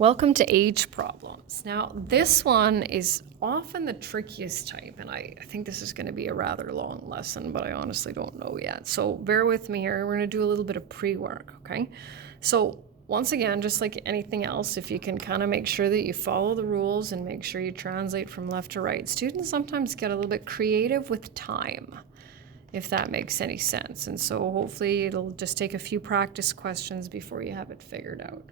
Welcome to age problems. Now, this one is often the trickiest type, and I think this is going to be a rather long lesson, but I honestly don't know yet. So bear with me here. We're going to do a little bit of pre-work, okay? So once again, just like anything else, if you can kind of make sure that you follow the rules and make sure you translate from left to right, students sometimes get a little bit creative with time, if that makes any sense. And so hopefully it'll just take a few practice questions before you have it figured out.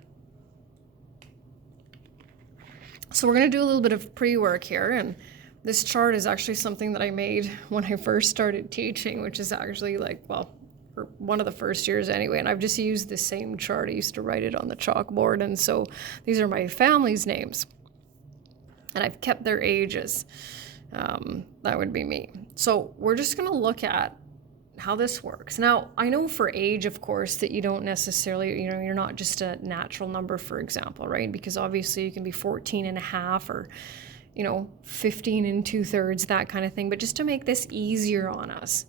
So we're going to do a little bit of pre-work here, and this chart is actually something that I made when I first started teaching, which is actually for one of the first years anyway, and I've just used the same chart. I used to write it on the chalkboard, and so these are my family's names, and I've kept their ages. That would be me. So we're just going to look at how this works. Now, I know for age, of course, that you don't necessarily, you're not just a natural number, for example, right? Because obviously you can be 14 and a half or, 15 and 2/3, that kind of thing. But just to make this easier on us,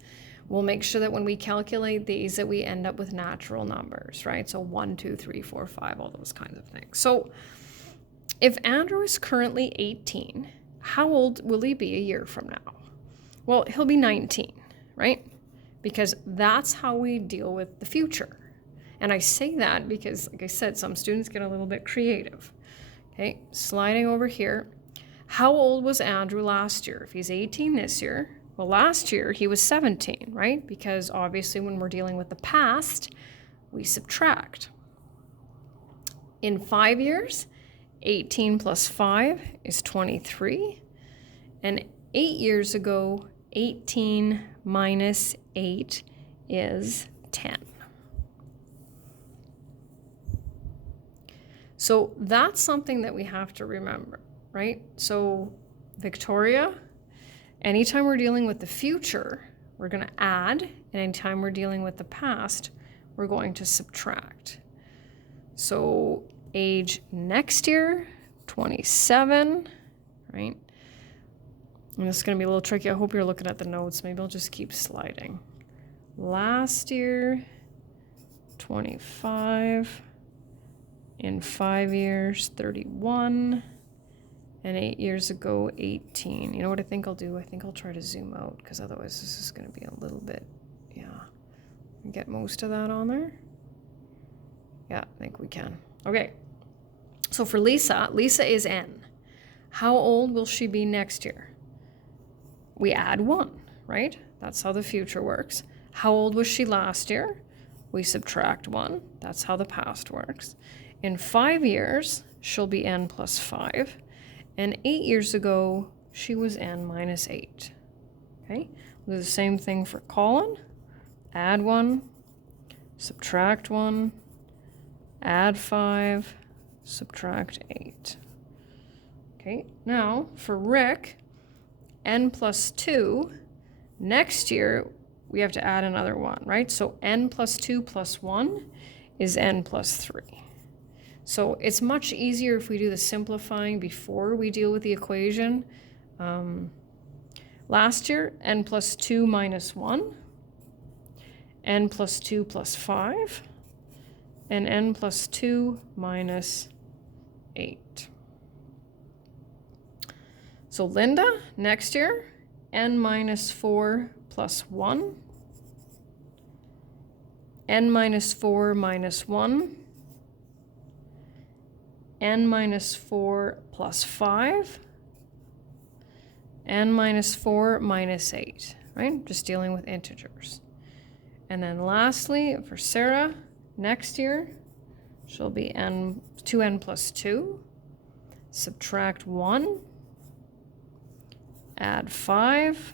we'll make sure that when we calculate these that we end up with natural numbers, right? So 1, 2, 3, 4, 5, all those kinds of things. So if Andrew is currently 18, how old will he be a year from now? Well, he'll be 19, right? Because that's how we deal with the future. And I say that because, like I said, some students get a little bit creative. Okay, sliding over here. How old was Andrew last year? If he's 18 this year, well, last year he was 17, right? Because obviously when we're dealing with the past, we subtract. In 5 years, 18 plus 5 is 23. And 8 years ago, 18 minus 8 is 10. So that's something that we have to remember, right? So Victoria, anytime we're dealing with the future, we're going to add, and anytime we're dealing with the past, we're going to subtract. So age next year, 27, right? And this is going to be a little tricky. I hope you're looking at the notes. Maybe I'll just keep sliding. Last year, 25. In 5 years, 31. And 8 years ago, 18. You know what I think I'll do? I think I'll try to zoom out because otherwise this is going to be a little bit, get most of that on there. Yeah, I think we can. Okay. So for Lisa is N. How old will she be next year? We add 1, right? That's how the future works. How old was she last year? We subtract 1. That's how the past works. In 5 years, she'll be N plus 5. And 8 years ago, she was N minus 8. Okay? We'll do the same thing for Colin. Add 1, subtract 1, add 5, subtract 8. Okay, now for Rick, N plus 2, next year we have to add another 1, right? So N plus 2 plus 1 is N plus 3. So it's much easier if we do the simplifying before we deal with the equation. Last year, N plus 2 minus 1, N plus 2 plus 5, and N plus 2 minus 8. So Linda, next year, N minus 4 plus 1, N minus 4 minus 1, N minus 4 plus 5, N minus 4 minus 8, right? Just dealing with integers. And then lastly, for Sarah, next year, she'll be 2N plus 2, subtract 1, add 5,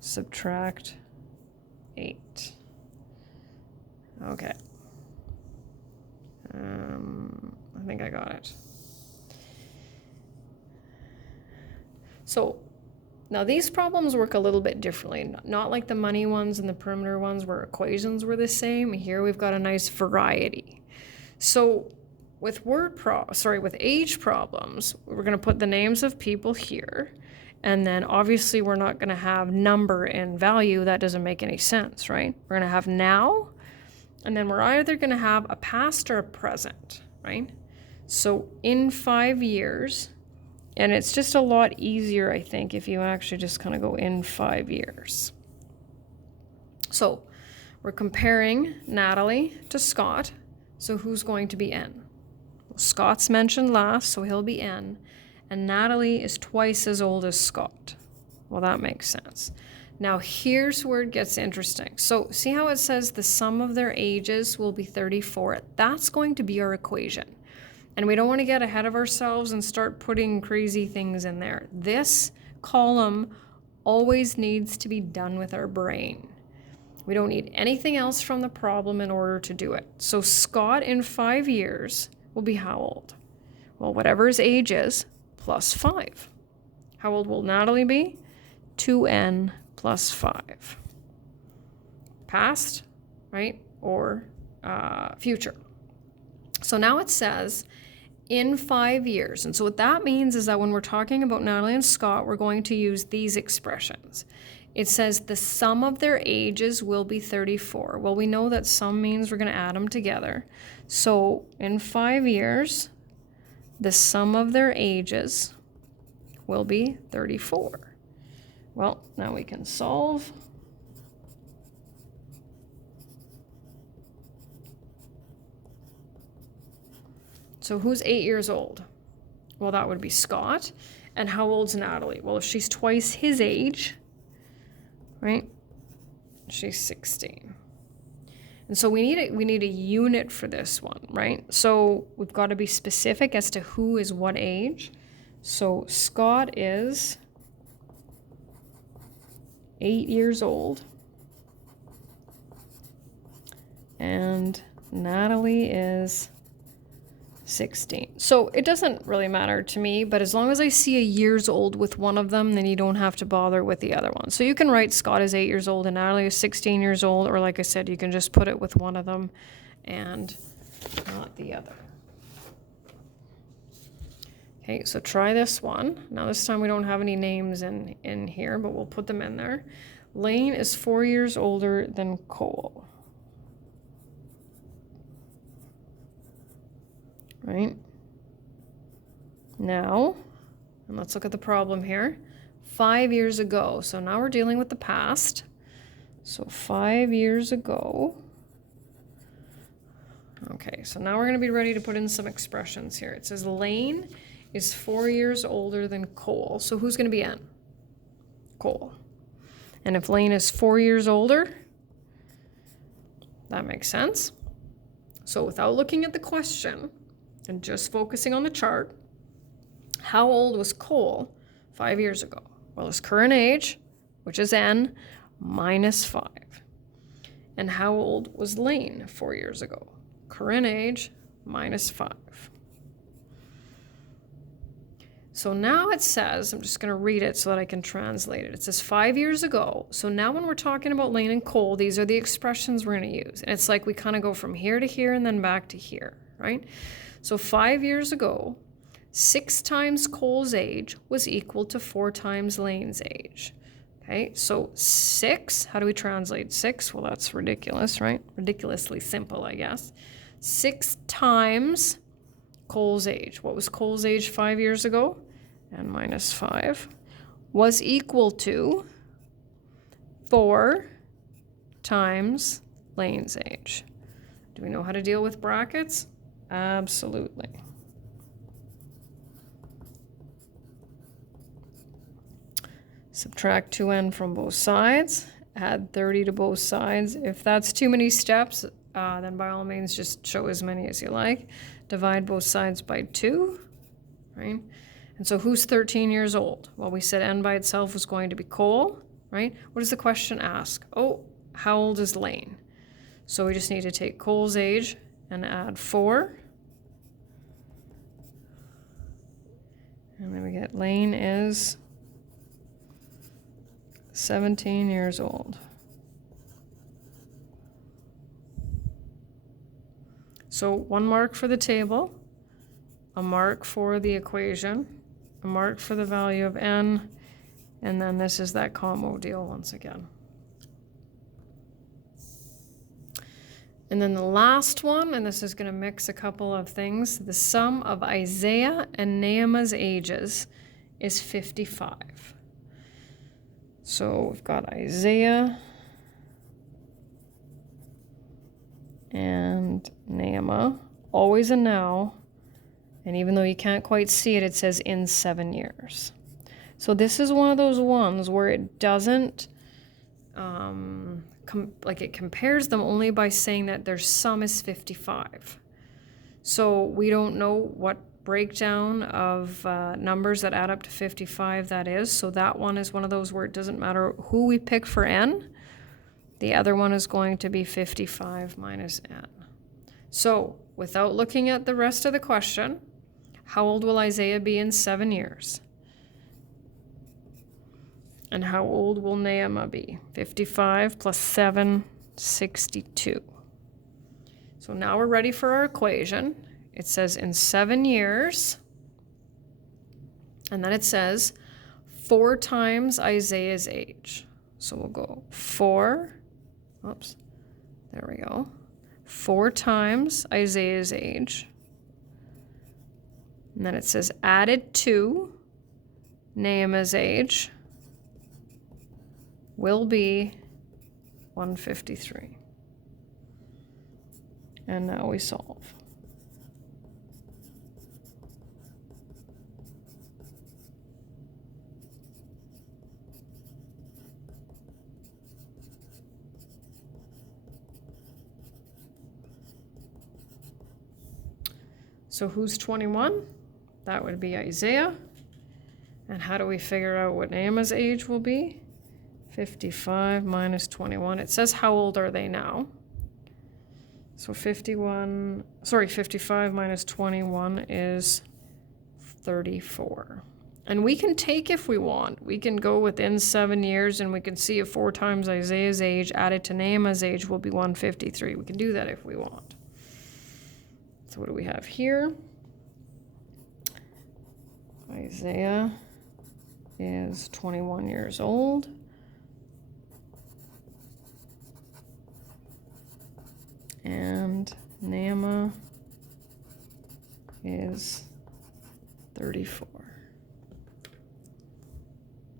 subtract 8. Okay. I think I got it. So now these problems work a little bit differently, not like the money ones and the perimeter ones where equations were the same. Here we've got a nice variety. So with age problems, we're going to put the names of people here, and then obviously we're not going to have number and value. That doesn't make any sense, right? We're going to have now, and then we're either going to have a past or a present. right? So in 5 years, and it's just a lot easier, I think, if you actually just kind of go in 5 years. So we're comparing Natalie to Scott. So who's going to be N? Well, Scott's mentioned last, so he'll be N. And Natalie is twice as old as Scott. Well, that makes sense. Now here's where it gets interesting. So see how it says the sum of their ages will be 34? That's going to be our equation. And we don't want to get ahead of ourselves and start putting crazy things in there. This column always needs to be done with our brain. We don't need anything else from the problem in order to do it. So Scott in 5 years will be how old? Well, whatever his age is, plus 5. How old will Natalie be? 2n plus 5. Past, right? Or future. So now it says in 5 years. And so what that means is that when we're talking about Natalie and Scott, we're going to use these expressions. It says the sum of their ages will be 34. Well, we know that sum means we're going to add them together. So in 5 years, the sum of their ages will be 34. Well, now we can solve. So who's 8 years old? Well, that would be Scott. And how old's Natalie? Well, if she's twice his age, right? She's 16. And so we need a unit for this one, right? So we've got to be specific as to who is what age. So Scott is 8 years old. And Natalie is 16. So it doesn't really matter to me, but as long as I see a years old with one of them, then you don't have to bother with the other one. So you can write Scott is 8 years old and Natalie is 16 years old, or like I said, you can just put it with one of them and not the other. Okay, so try this one. Now this time we don't have any names in here, but we'll put them in there. Lane is 4 years older than Cole. Right? Now, and let's look at the problem here. 5 years ago. So now we're dealing with the past. So 5 years ago. Okay, so now we're going to be ready to put in some expressions here. It says Lane is 4 years older than Cole. So who's going to be N? Cole. And if Lane is 4 years older, that makes sense. So without looking at the question and just focusing on the chart, how old was Cole 5 years ago? Well, his current age, which is N, minus 5. And how old was Lane 4 years ago? Current age, minus 5. So now it says, I'm just going to read it so that I can translate it. It says 5 years ago. So now when we're talking about Lane and Cole, these are the expressions we're going to use. And it's like we kind of go from here to here and then back to here, right? So 5 years ago, 6 times Cole's age was equal to 4 times Lane's age. Okay, so 6, how do we translate 6? Well, that's ridiculous, right? Ridiculously simple, I guess. 6 times Cole's age. What was Cole's age 5 years ago? And minus 5 was equal to 4 times Lane's age. Do we know how to deal with brackets? Absolutely. Subtract 2n from both sides. Add 30 to both sides. If that's too many steps, then by all means just show as many as you like. Divide both sides by 2, right? And so who's 13 years old? Well, we said n by itself was going to be Cole, right? What does the question ask? Oh, how old is Lane? So we just need to take Cole's age and add 4. And then we get Lane is 17 years old. So 1 mark for the table, a mark for the equation, a mark for the value of n, and then this is that combo deal once again. And then the last one, and this is going to mix a couple of things, the sum of Isaiah and Naaman's ages is 55. So we've got Isaiah and Naaman, always a now. And even though you can't quite see it, it says in 7 years. So this is one of those ones where it doesn't, it compares them only by saying that their sum is 55. So we don't know what breakdown of numbers that add up to 55 that is. So that one is one of those where it doesn't matter who we pick for n. The other one is going to be 55 minus n. So without looking at the rest of the question, how old will Isaiah be in 7 years? And how old will Naaman be? 55 plus 7, 62. So now we're ready for our equation. It says in 7 years, and then it says 4 times Isaiah's age. So we'll go 4, oops, there we go. 4 times Isaiah's age. And then it says added to Naaman's age will be 153. And now we solve. So who's 21? That would be Isaiah. And how do we figure out what Naaman's age will be? 55 minus 21. It says how old are they now? So 55 minus 21 is 34. And we can take if we want. We can go within 7 years and we can see if 4 times Isaiah's age added to Naaman's age will be 153. We can do that if we want. So what do we have here? Isaiah is 21 years old. And Naaman is 34.